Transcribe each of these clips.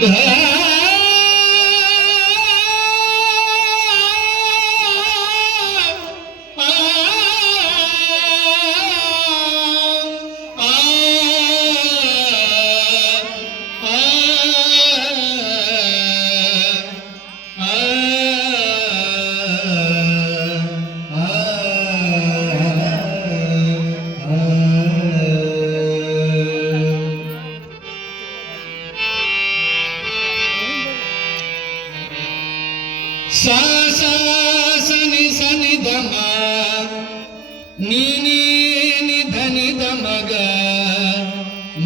Yeah. సని సని దమ నీని ధని దమగ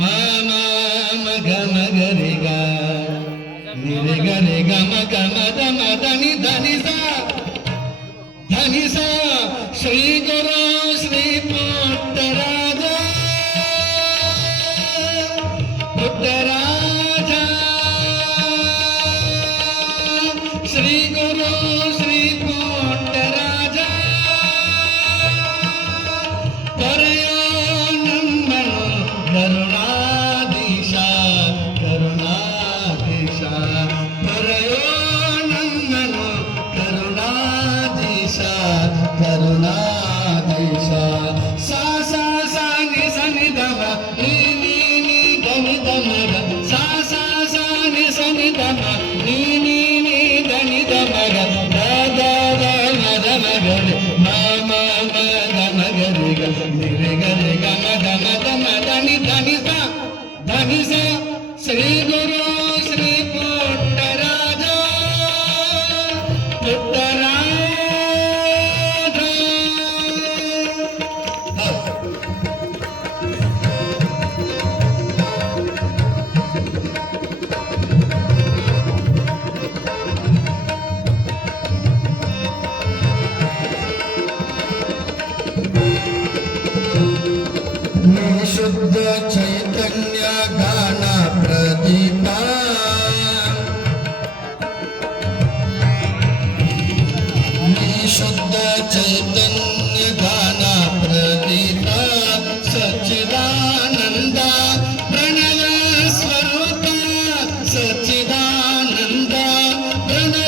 మగ మగరిగ నిరగరి గమ గమ దమ ధని ధని సా ధని సా శ్రీ గురు శ్రీ పోట్టరా શ્રી ગુરુ શ્રી કોટ રાજા કર્યો કરુણાધીશા કરુણાધીશા કર્યો કરુણાધીશા કરુણાધીશા ధని ధని ధని शुद्ध चैतन्य गाना प्रदीपा मी शुद्ध चैतन्य गाना प्रदीपा सच्चिदानंदा प्रणय स्वरूपा। सच्चिदानंदा प्रणय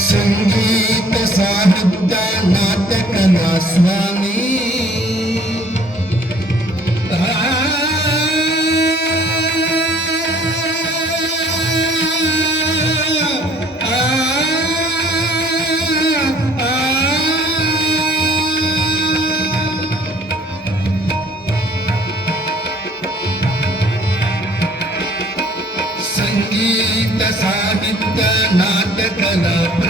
संगीत साहित्य नाटक न स्वामी and